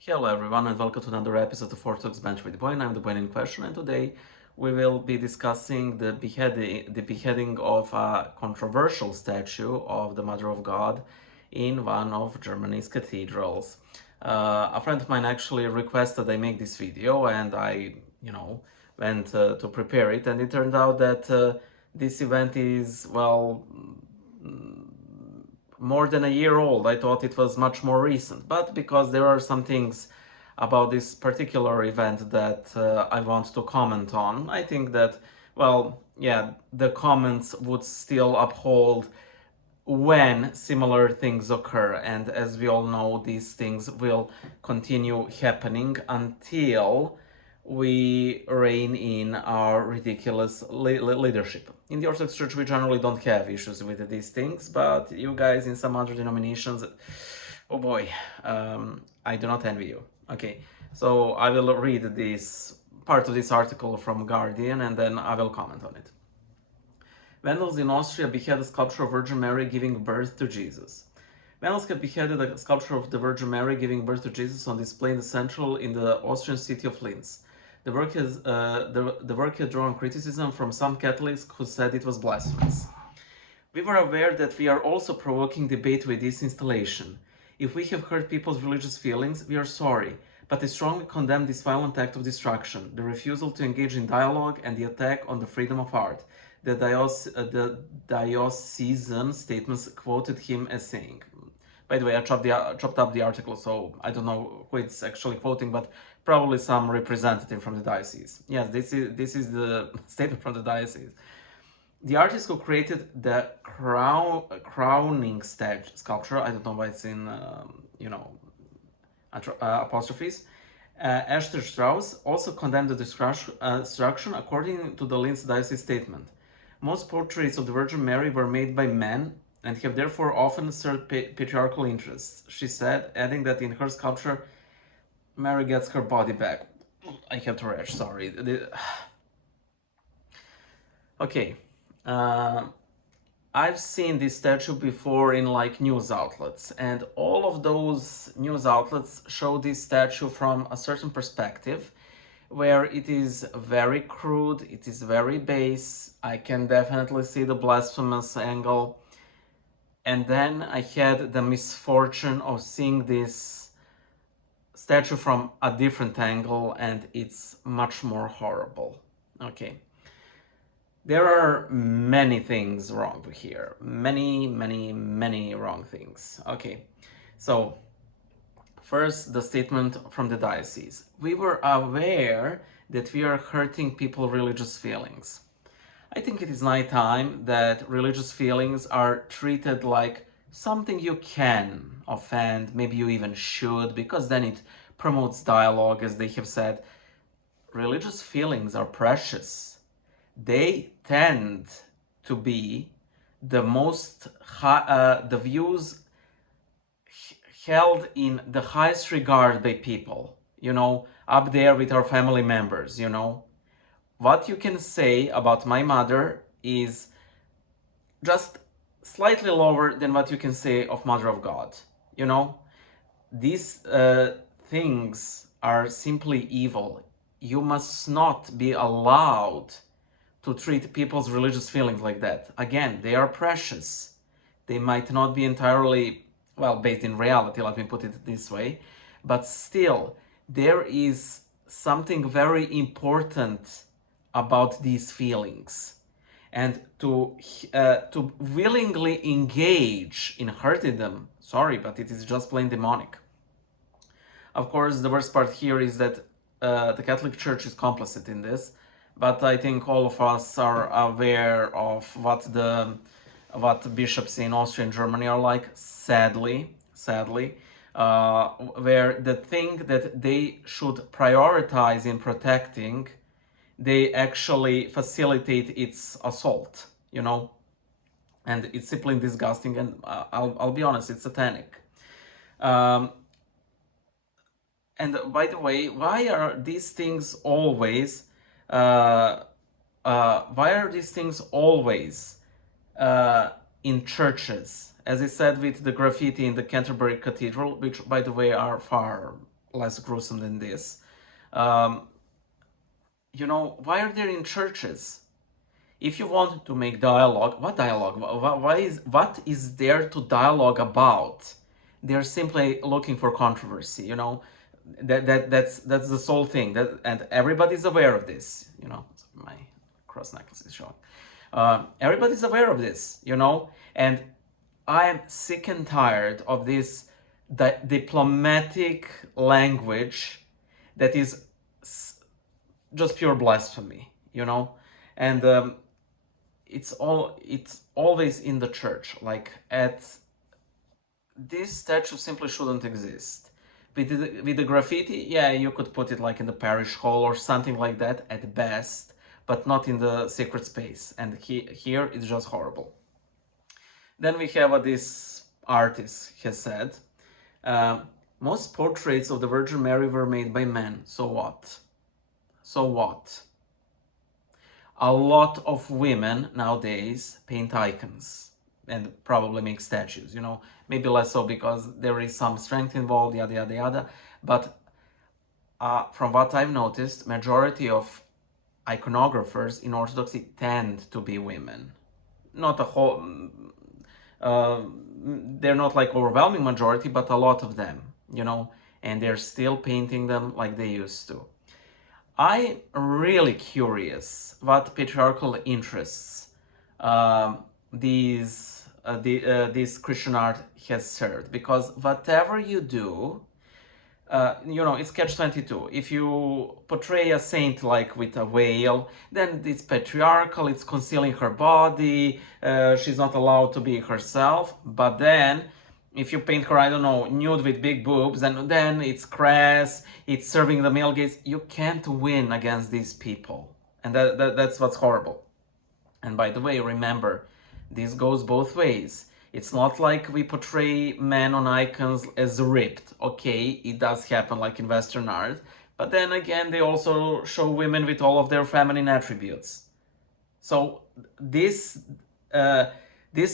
Hello everyone and welcome to another episode of Orthodox Bench with the Boy. I'm the boy in question, and today we will be discussing the beheading of a controversial statue of the Mother of God in one of Germany's cathedrals. A friend of mine actually requested I make this video, and I, went to prepare it, and it turned out that this event is, well, more than a year old. I thought it was much more recent, but because there are some things about this particular event that I want to comment on, I think that, well, yeah, the comments would still uphold when similar things occur. And as we all know, these things will continue happening until we rein in our ridiculous leadership. In the Orthodox Church, we generally don't have issues with these things, but you guys in some other denominations, oh boy, I do not envy you. Okay, so I will read this part of this article from Guardian, and then I will comment on it. Vandals in Austria beheaded a sculpture of Virgin Mary giving birth to Jesus. Vandals had beheaded a sculpture of the Virgin Mary giving birth to Jesus on display in the Austrian city of Linz. The work had drawn criticism from some Catholics who said it was blasphemous. We were aware that we are also provoking debate with this installation. If we have hurt people's religious feelings, we are sorry, but I strongly condemn this violent act of destruction, the refusal to engage in dialogue, and the attack on the freedom of art. The diocesan statements quoted him as saying. By the way, I chopped up the article, so I don't know who it's actually quoting, but probably some representative from the diocese. Yes, this is the statement from the diocese. The artist who created the crowning sculpture, I don't know why it's in, apostrophes, Esther Strauss, also condemned the destruction according to the Linz diocese statement. Most portraits of the Virgin Mary were made by men and have therefore often served patriarchal interests, she said, adding that in her sculpture, Mary gets her body back. I have to rush, sorry. Okay. I've seen this statue before in like news outlets, and all of those news outlets show this statue from a certain perspective where it is very crude, it is very base. I can definitely see the blasphemous angle. And then I had the misfortune of seeing this statue from a different angle, and it's much more horrible. Okay. There are many things wrong here. Many wrong things. Okay, so first, the statement from the diocese. We were aware that we are hurting people's religious feelings. I think it is high time that religious feelings are treated like something you can offend, maybe you even should, because then it promotes dialogue, as they have said. Religious feelings are precious. They tend to be the most the views held in the highest regard by people, up there with our family members. What you can say about my mother is just slightly lower than what you can say of Mother of God. These things are simply evil. You must not be allowed to treat people's religious feelings like that. Again, they are precious. They might not be entirely, well, based in reality, let me put it this way, but still, there is something very important about these feelings. And to willingly engage in hurting them, sorry, but it is just plain demonic. Of course, the worst part here is that the Catholic Church is complicit in this, but I think all of us are aware of what bishops in Austria and Germany are like, sadly, where the thing that they should prioritize in protecting, they actually facilitate its assault, and it's simply disgusting, and I'll be honest, it's satanic. And by the way, why are these things always in churches? As I said with the graffiti in the Canterbury Cathedral, which, by the way, are far less gruesome than this. Um, why are they in churches? If you want to make dialogue, what dialogue? What is there to dialogue about? They're simply looking for controversy. That's the sole thing. And everybody's aware of this. My cross necklace is showing. Everybody's aware of this. And I am sick and tired of this diplomatic language that is just pure blasphemy. And it's always in the church. Like, this statue simply shouldn't exist. With the graffiti, yeah, you could put it like in the parish hall or something like that at best, but not in the sacred space. And here it's just horrible. Then we have what this artist has said. Uh, Most portraits of the Virgin Mary were made by men. So what? So what? A lot of women nowadays paint icons and probably make statues, maybe less so because there is some strength involved, yada, yada, yada. But from what I've noticed, majority of iconographers in Orthodoxy tend to be women. Not a whole, they're not like overwhelming majority, but a lot of them, and they're still painting them like they used to. I'm really curious what patriarchal interests this Christian art has served, because whatever you do, it's catch-22. If you portray a saint like with a veil, then it's patriarchal, it's concealing her body, she's not allowed to be herself. But then if you paint her, I don't know, nude with big boobs, and then it's crass, it's serving the male gaze. You can't win against these people. And that's what's horrible. And by the way, remember, this goes both ways. It's not like we portray men on icons as ripped. Okay, it does happen like in Western art. But then again, they also show women with all of their feminine attributes. So this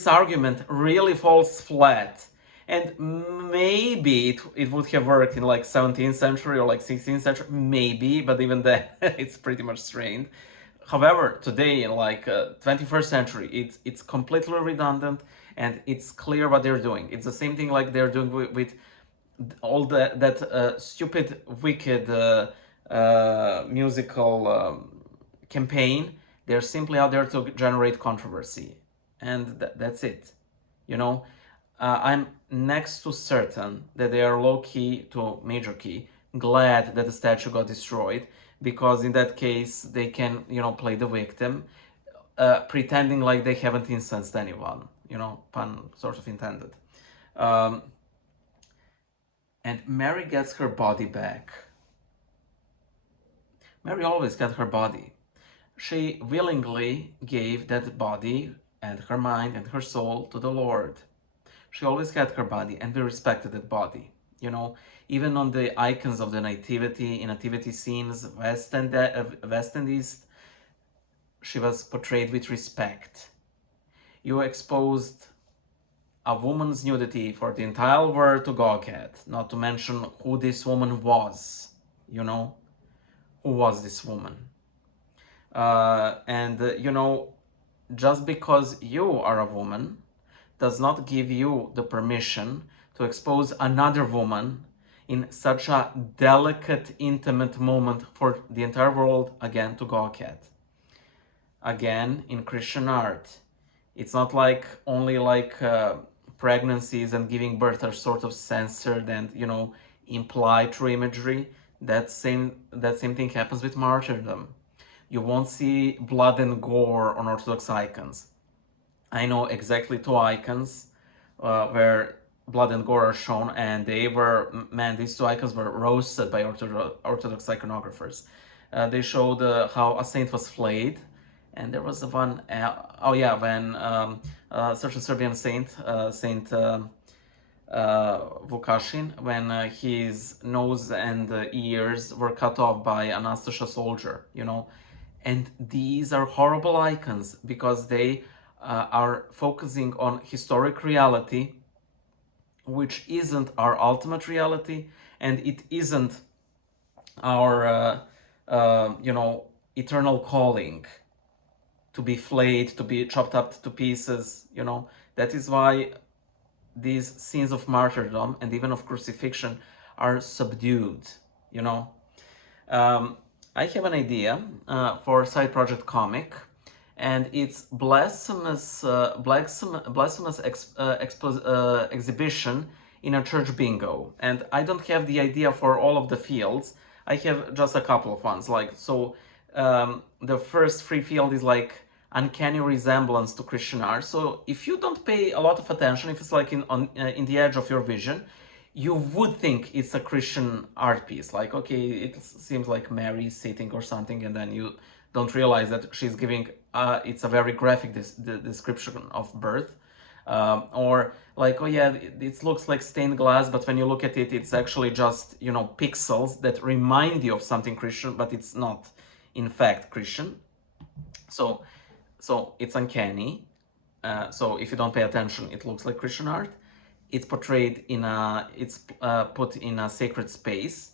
argument really falls flat. And maybe it would have worked in like 17th century or like 16th century, maybe, but even then it's pretty much strained. However, today in like 21st century, it's completely redundant, and it's clear what they're doing. It's the same thing like they're doing with all that stupid, wicked musical campaign. They're simply out there to generate controversy, and that's it. I'm next to certain that they are low key to major key glad that the statue got destroyed, because in that case they can, play the victim, pretending like they haven't incensed anyone, pun sort of intended. Um, and Mary gets her body back. Mary always got her body. She willingly gave that body and her mind and her soul to the Lord. She always had her body, and we respected that body. Even on the icons of the nativity, in nativity scenes, West and East, she was portrayed with respect. You exposed a woman's nudity for the entire world to gawk at, not to mention who this woman was. Who was this woman? Just because you are a woman does not give you the permission to expose another woman in such a delicate, intimate moment for the entire world, again, to gawk at. Again, in Christian art, it's not like only like pregnancies and giving birth are sort of censored and, implied through imagery. That same thing happens with martyrdom. You won't see blood and gore on Orthodox icons. I know exactly 2 icons where blood and gore are shown, and these 2 icons were roasted by Orthodox iconographers. They showed how a saint was flayed, and there was one, when such a Serbian saint, Saint Vukashin, when his nose and ears were cut off by an Nastasha soldier, And these are horrible icons because they are focusing on historic reality, which isn't our ultimate reality, and it isn't our eternal calling to be flayed, to be chopped up to pieces. That is why these scenes of martyrdom and even of crucifixion are subdued. you know um, I have an idea for a side project comic, and it's blasphemous exhibition in a church bingo. And I don't have the idea for all of the fields. I have just a couple of ones. The first free field is like uncanny resemblance to Christian art. So if you don't pay a lot of attention, if it's like in the edge of your vision, you would think it's a Christian art piece. Like, okay, it seems like Mary sitting or something, and then you don't realize that she's giving, it's a very graphic description of birth. Or like, oh yeah, it looks like stained glass, but when you look at it, it's actually just, pixels that remind you of something Christian, but it's not, in fact, Christian. So, it's uncanny. So if you don't pay attention, it looks like Christian art. It's portrayed it's put in a sacred space.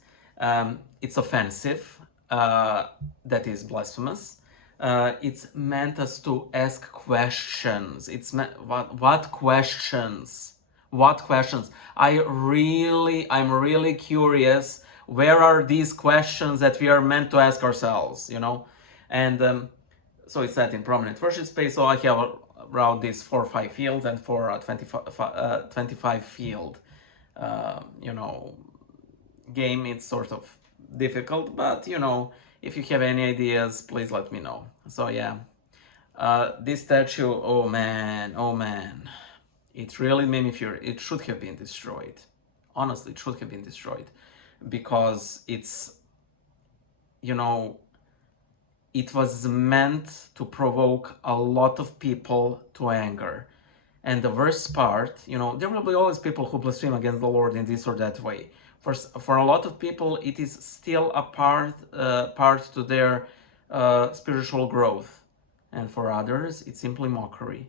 It's offensive. That is blasphemous. It's meant us to ask questions. What questions? What questions? I'm really curious. Where are these questions that we are meant to ask ourselves? And so it's set in prominent worship space. So I have around these 4 or 5 fields, and for a 25 field, game, it's sort of difficult. But if you have any ideas, please let me know. So yeah, this statue, oh man, it really made me furious. It should have been destroyed. Honestly, it should have been destroyed, because it's, it was meant to provoke a lot of people to anger. And the worst part, there will be always people who blaspheme against the Lord in this or that way. For a lot of people, it is still a part to their spiritual growth. And for others, it's simply mockery.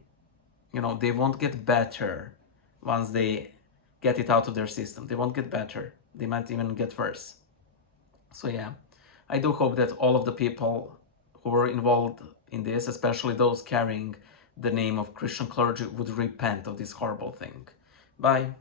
They won't get better once they get it out of their system. They won't get better. They might even get worse. So yeah, I do hope that all of the people who were involved in this, especially those carrying the name of Christian clergy, would repent of this horrible thing. Bye.